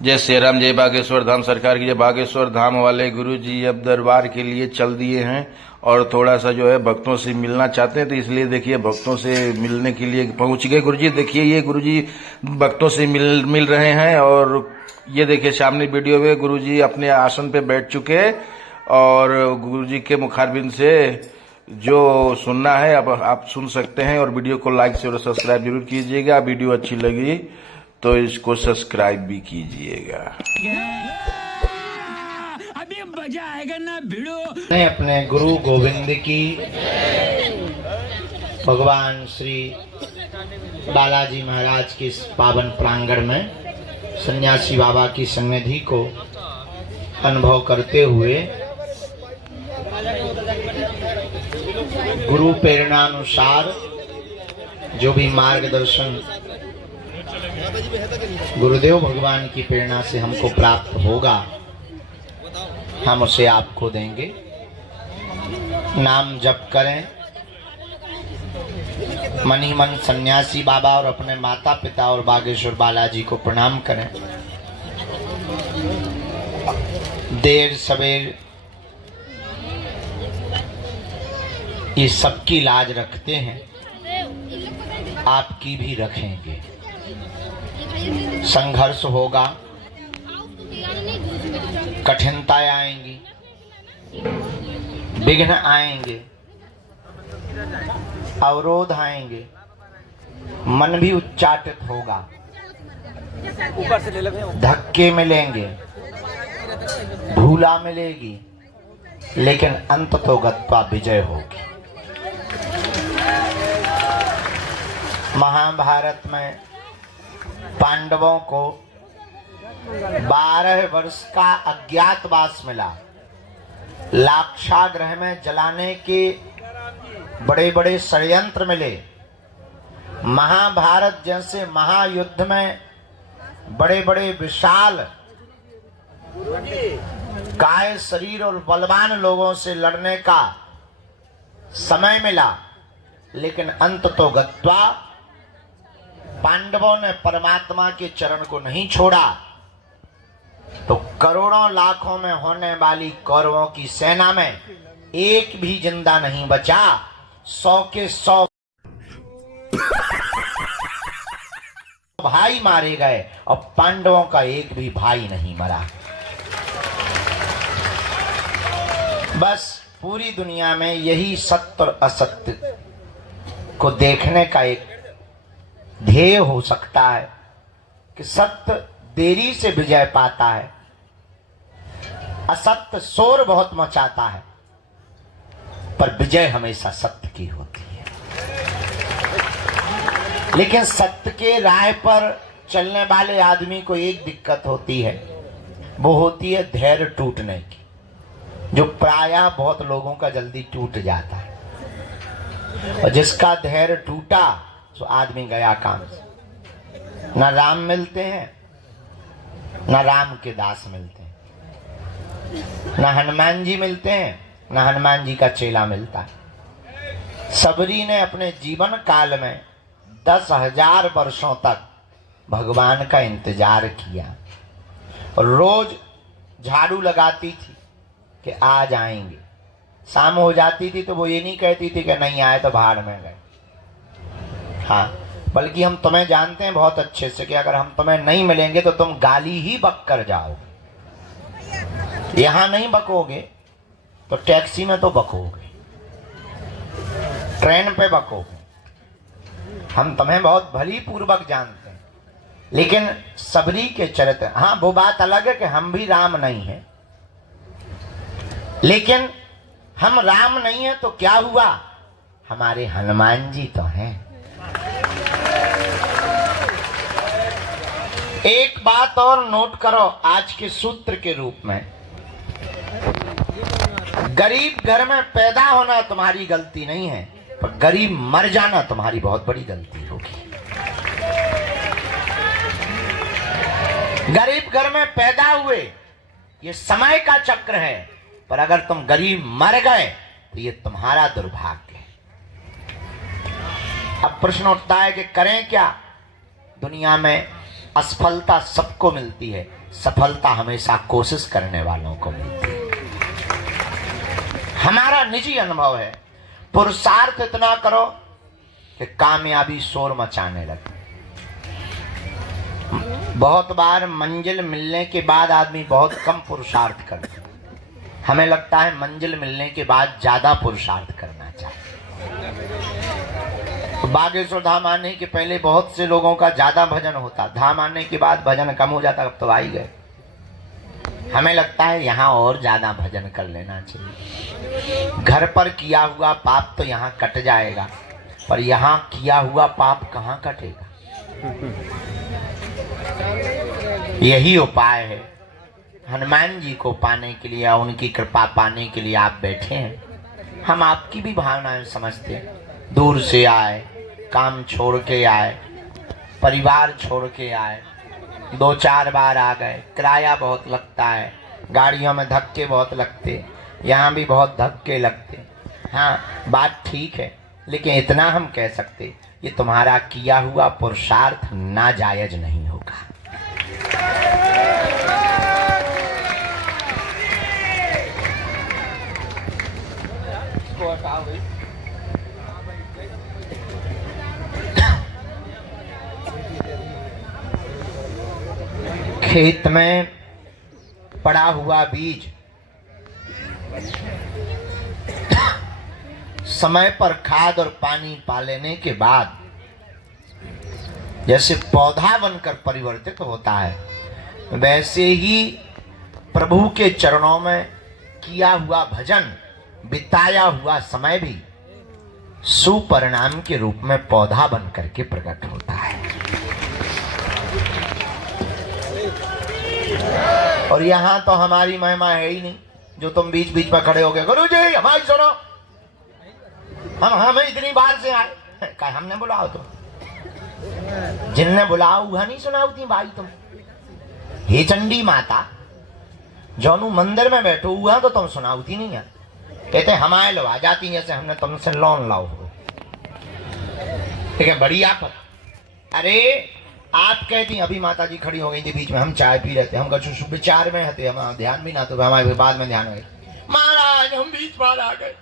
जय श्री राम, जय बागेश्वर धाम सरकार की। जय बागेश्वर धाम वाले गुरुजी अब दरबार के लिए चल दिए हैं और थोड़ा सा जो है भक्तों से मिलना चाहते हैं, तो इसलिए देखिए भक्तों से मिलने के लिए पहुंच गए गुरुजी। देखिए ये गुरुजी भक्तों से मिल रहे हैं और ये देखिए सामने वीडियो में गुरुजी अपने आसन पे बैठ चुके और गुरुजी के मुखारबिंद से जो सुनना है अब आप सुन सकते हैं। और वीडियो को लाइक से और सब्सक्राइब जरूर कीजिएगा। वीडियो अच्छी लगी तो इसको सब्सक्राइब भी कीजिएगा। अभी मजा आएगा ना भिड़ो। अपने गुरु गोविंद की, भगवान श्री बालाजी महाराज के इस पावन प्रांगण में सन्यासी बाबा की सन्निधि को अनुभव करते हुए गुरु प्रेरणा अनुसार जो भी मार्गदर्शन गुरुदेव भगवान की प्रेरणा से हमको प्राप्त होगा, हम उसे आपको देंगे। नाम जप करें, मन ही मन सन्यासी बाबा और अपने माता पिता और बागेश्वर बालाजी को प्रणाम करें। देर सवेर ये सबकी लाज रखते हैं, आपकी भी रखेंगे। संघर्ष होगा, कठिनताएं आएंगी, विघ्न आएंगे, अवरोध आएंगे, मन भी उच्चाटित होगा, धक्के मिलेंगे, धूला मिलेगी, लेकिन अंत तो गत्वा विजय होगी। महाभारत में पांडवों को 12 वर्ष का अज्ञातवास मिला। लाक्षागृह में जलाने के बड़े बड़े षड्यंत्र मिले। महाभारत जैसे महायुद्ध में बड़े बड़े विशाल काय शरीर और बलवान लोगों से लड़ने का समय मिला, लेकिन अंत तो गत्वा पांडवों ने परमात्मा के चरण को नहीं छोड़ा, तो करोड़ों लाखों में होने वाली कौरवों की सेना में एक भी जिंदा नहीं बचा। 100 के 100 भाई मारे गए और पांडवों का एक भी भाई नहीं मरा। बस पूरी दुनिया में यही सत्य और असत्य को देखने का एक ध्येय हो सकता है कि सत्य देरी से विजय पाता है, असत्य शोर बहुत मचाता है, पर विजय हमेशा सत्य की होती है। लेकिन सत्य के राह पर चलने वाले आदमी को एक दिक्कत होती है, वो होती है धैर्य टूटने की, जो प्रायः बहुत लोगों का जल्दी टूट जाता है। और जिसका धैर्य टूटा तो आदमी गया काम से। न राम मिलते हैं, न राम के दास मिलते हैं, न हनुमान जी मिलते हैं, न हनुमान जी का चेला मिलता है। सबरी ने अपने जीवन काल में 10,000 वर्षों तक भगवान का इंतजार किया और रोज झाड़ू लगाती थी कि आज आएंगे। शाम हो जाती थी तो वो ये नहीं कहती थी कि नहीं आए तो भाड़ में गए। हाँ, बल्कि हम तुम्हें जानते हैं बहुत अच्छे से कि अगर हम तुम्हें नहीं मिलेंगे तो तुम गाली ही बक कर जाओगे। यहां नहीं बकोगे तो टैक्सी में तो बकोगे, ट्रेन पे बकोगे। हम तुम्हें बहुत भली पूर्वक जानते हैं, लेकिन सबरी के चरित्र, हाँ वो बात अलग है कि हम भी राम नहीं हैं, लेकिन हम राम नहीं हैं तो क्या हुआ, हमारे हनुमान जी तो हैं। एक बात और नोट करो आज के सूत्र के रूप में, गरीब घर में पैदा होना तुम्हारी गलती नहीं है, पर गरीब मर जाना तुम्हारी बहुत बड़ी गलती होगी। गरीब घर में पैदा हुए ये समय का चक्र है, पर अगर तुम गरीब मर गए तो ये तुम्हारा दुर्भाग्य है। अब प्रश्न उठता है कि करें क्या। दुनिया में असफलता सबको मिलती है, सफलता हमेशा कोशिश करने वालों को मिलती है। हमारा निजी अनुभव है, पुरुषार्थ इतना करो कि कामयाबी शोर मचाने लगे। बहुत बार मंजिल मिलने के बाद आदमी बहुत कम पुरुषार्थ करता है। हमें लगता है मंजिल मिलने के बाद ज्यादा पुरुषार्थ करना चाहिए। बागेश्वर धाम आने के पहले बहुत से लोगों का ज्यादा भजन होता, धाम आने के बाद भजन कम हो जाता, अब तो आ ही गए। हमें लगता है यहाँ और ज्यादा भजन कर लेना चाहिए। घर पर किया हुआ पाप तो यहाँ कट जाएगा, पर यहाँ किया हुआ पाप कहाँ कटेगा। यही उपाय है। हनुमान जी को पाने के लिए, उनकी कृपा पाने के लिए आप बैठे हैं। हम आपकी भी भावनाएं समझते हैं। दूर से आए, काम छोड़ के आए, परिवार छोड़ के आए, 2-4 बार आ गए, किराया बहुत लगता है, गाड़ियों में धक्के बहुत लगते, यहाँ भी बहुत धक्के लगते। हाँ, बात ठीक है, लेकिन इतना हम कह सकते, ये तुम्हारा किया हुआ पुरुषार्थ नाजायज नहीं होगा। खेत में पड़ा हुआ बीज समय पर खाद और पानी पा लेने के बाद जैसे पौधा बनकर परिवर्तित होता है, वैसे ही प्रभु के चरणों में किया हुआ भजन, बिताया हुआ समय भी सुपरिणाम के रूप में पौधा बनकर के प्रकट होता है। और यहाँ तो हमारी महिमा है ही नहीं, जो तुम बीच बीच में खड़े हो गए, गुरु जी हमारी सुनो, हम इतनी बार से आए, क्या हमने बुलाओ तो जिनने बुलाओ वह नहीं सुनाओ थी भाई तुम। हे चंडी माता, जोनू मंदिर में बैठो हुआ तो तुम सुनाओ थी नहीं है। कहते हमारे लो आ जाती जैसे हमने तुमसे लोन लाओ हो। ठीक है, बड़ी आप। अरे आप कहती अभी माता जी खड़ी हो गई थी बीच में, हम चाय पी रहे थे, हम कुछ विचार में थे, हम ध्यान भी ना, तो हमारे बाद में ध्यान हो गई, महाराज हम बीच बार आ गए।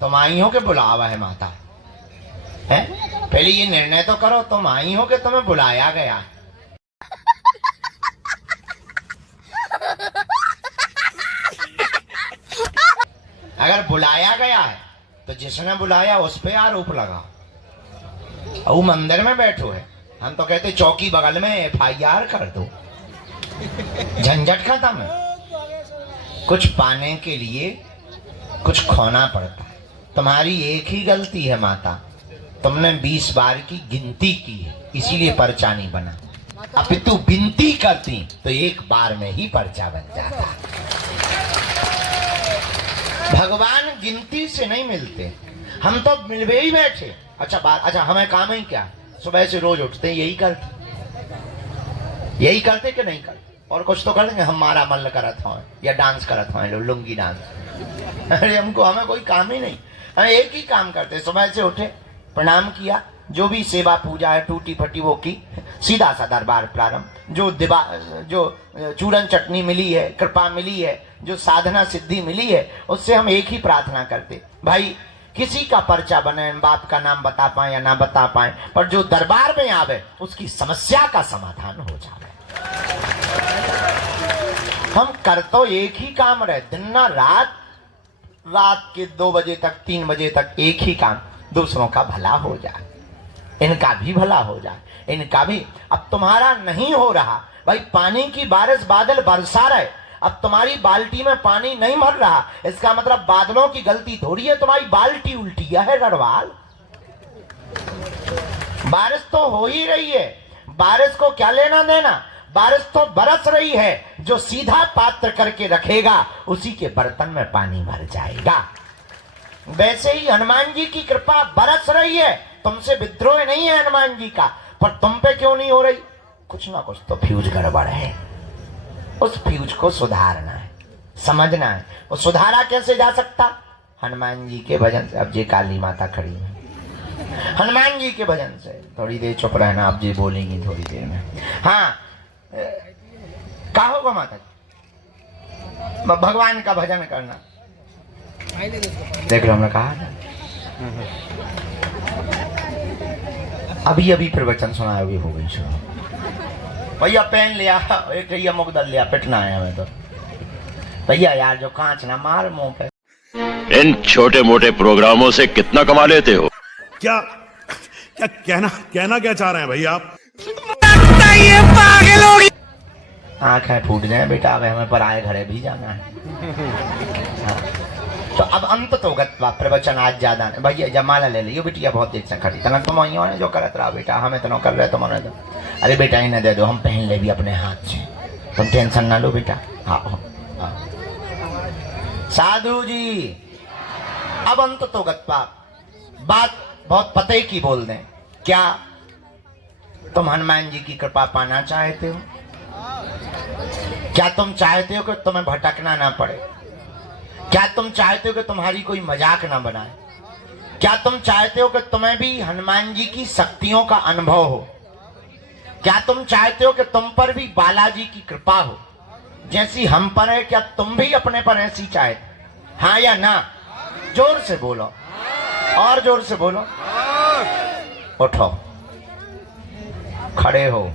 तुम आई हो के बुलावा है माता है, पहले ये निर्णय तो करो, तुम आई हो कि तुम्हें बुलाया गया। अगर बुलाया गया है तो जिसने बुलाया उस पे आरोप लगा। वो मंदिर में बैठो है, हम तो कहते चौकी बगल में FIR कर दो, झंझट खत्म है। कुछ पाने के लिए कुछ खोना पड़ता है। तुम्हारी एक ही गलती है माता, तुमने 20 बार की गिनती की है, इसीलिए पर्चा नहीं बना। अब तू विनती करती तो एक बार में ही पर्चा बन जाता। भगवान गिनती से नहीं मिलते, हम तो मिलवे ही बैठे। अच्छा हमें काम ही क्या, सुबह से रोज उठते यही करते कि नहीं करते, और कुछ तो कर देंगे। हमारा मन करत हो या डांस करत हो, लुंगी डांस। अरे हमें कोई काम ही नहीं, हम एक ही काम करते। सुबह से उठे, प्रणाम किया, जो भी सेवा पूजा है टूटी फटी वो की, सीधा सा दरबार प्रारंभ। जो चूरन चटनी मिली है, कृपा मिली है, जो साधना सिद्धि मिली है, उससे हम एक ही प्रार्थना करते, भाई किसी का पर्चा बने, बाप का नाम बता पाए या ना बता पाए, पर जो दरबार में आवे उसकी समस्या का समाधान हो जाए। हम कर तो एक ही काम रहे, दिन ना रात के 2 बजे तक 3 बजे तक एक ही काम, दूसरों का भला हो जाए, इनका भी भला हो जाए, इनका भी। अब तुम्हारा नहीं हो रहा भाई, पानी की बारिश बादल बरसा रहे, अब तुम्हारी बाल्टी में पानी नहीं भर रहा, इसका मतलब बादलों की गलती थोड़ी है, तुम्हारी बाल्टी उल्टी है गढ़वाल। बारिश तो हो ही रही है, बारिश को क्या लेना देना, बारिश तो बरस रही है। जो सीधा पात्र करके रखेगा उसी के बर्तन में पानी भर जाएगा। वैसे ही हनुमान जी की कृपा बरस रही है, तुमसे विद्रोह नहीं है हनुमान जी का, पर तुम पे क्यों नहीं हो रही, कुछ ना कुछ तो फ्यूज गड़बड़ है। उस फ्यूज को सुधारना है, समझना है। वो सुधारा कैसे जा सकता, हनुमान जी के भजन से। अब ये काली माता खड़ी है, हनुमान जी के भजन से। थोड़ी देर चुप रहना, आप जी बोलेंगी थोड़ी देर में। हाँ, का होगा माता जी? भगवान का भजन करना। देख लो, हमने कहा था अभी अभी प्रवचन सुनाया, अभी हो गई सुनो। भैया पेन लिया, एक ये मुकदल लिया, पिटना है हमें तो। भैया यार जो कांच ना मार मुंह पे। इन छोटे मोटे प्रोग्रामों से कितना कमा लेते हो? क्या क्या कहना क्या चाह रहे हैं भैया आप? आंखें फूट जाए बेटा, अब हमें पर आए घरे भी जाना है। हाँ। तो अब अंत तो गत्वा प्रवचन आज ज्यादा नहीं। भैया जमाला ले लियो बिटिया, बहुत देर से खड़ी तना तुम वही ने जो करत रहा बेटा, हमें तो न कर रहे तुम ने तो। अरे बेटा इन्हें दे दो, हम पहन ले भी अपने हाथ से, तुम टेंशन ना लो बेटा। हाँ हाँ। साधु जी अब अंत तो गत्वा बात बहुत पते की बोल दें। क्या तुम हनुमान जी की कृपा पाना चाहते हो? क्या तुम चाहते हो कि तुम्हें भटकना ना पड़े? क्या तुम चाहते हो कि तुम्हारी कोई मजाक ना बनाए? क्या तुम चाहते हो कि तुम्हें भी हनुमान जी की शक्तियों का अनुभव हो? क्या तुम चाहते हो कि तुम पर भी बालाजी की कृपा हो जैसी हम पर है? क्या तुम भी अपने पर ऐसी चाहते? हाँ या ना? जोर से बोलो, और जोर से बोलो। उठो, खड़े हो,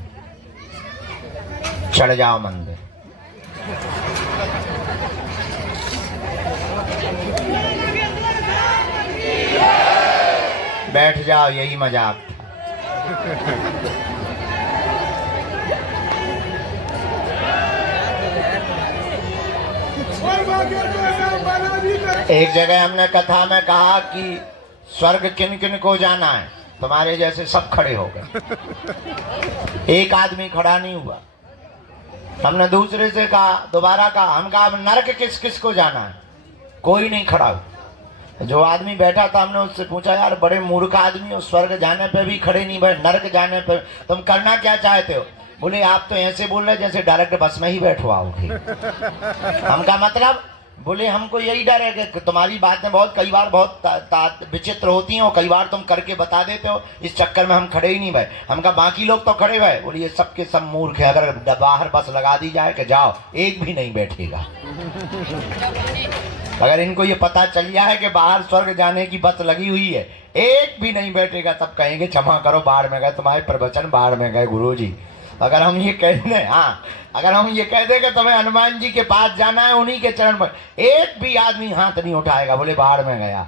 चढ़ जाओ मंदिर। बैठ जाओ, यही मजाक था। एक जगह हमने कथा में कहा कि स्वर्ग किन किन को जाना है, तुम्हारे जैसे सब खड़े हो गए, एक आदमी खड़ा नहीं हुआ। हमने दूसरे से कहा, दोबारा कहा, हम कहा नरक किस किस को जाना है, कोई नहीं खड़ा हुआ। जो आदमी बैठा था हमने उससे पूछा, यार बड़े मूर्ख आदमी हो, स्वर्ग जाने पे भी खड़े नहीं बैठ, नरक जाने पे तुम करना क्या चाहते हो? बोले आप तो ऐसे बोल रहे जैसे डायरेक्ट बस में ही बैठवाओगे। हमका मतलब, बोले हमको यही डर है कि तुम्हारी बातें बहुत कई बार बहुत विचित्र होती हैं और कई बार तुम करके बता देते हो, इस चक्कर में हम खड़े ही नहीं भाई। हमका बाकी लोग तो खड़े भाई। बोले ये सबके सब मूर्ख है, अगर बाहर बस लगा दी जाए कि जाओ, एक भी नहीं बैठेगा। अगर इनको ये पता चल जाए कि बाहर स्वर्ग जाने की बस लगी हुई है, एक भी नहीं बैठेगा, तब कहेंगे क्षमा करो, बाढ़ में गए, तुम्हारे प्रवचन बाढ़ में गए गुरुजी। अगर हम ये कह दें, हाँ अगर हम ये कह दें कि तुम्हें हनुमान जी के पास जाना है, उन्हीं के चरण पर, एक भी आदमी हाथ नहीं उठाएगा, बोले बाहर में गया।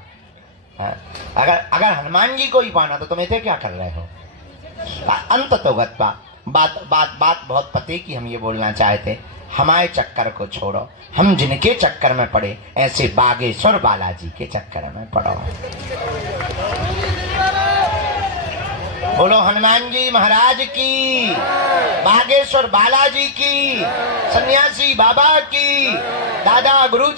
अगर हनुमान जी को ही पाना तो तुम ऐसे क्या कर रहे हो? अंत तो गत्वा बात बात बात बहुत पते की हम ये बोलना चाहते, हमारे चक्कर को छोड़ो, हम जिनके चक्कर में पड़े ऐसे बागेश्वर बालाजी के चक्कर में पड़ो। बोलो हनुमान जी महाराज की, बागेश्वर बालाजी की, सन्यासी बाबा की, दादा गुरु जी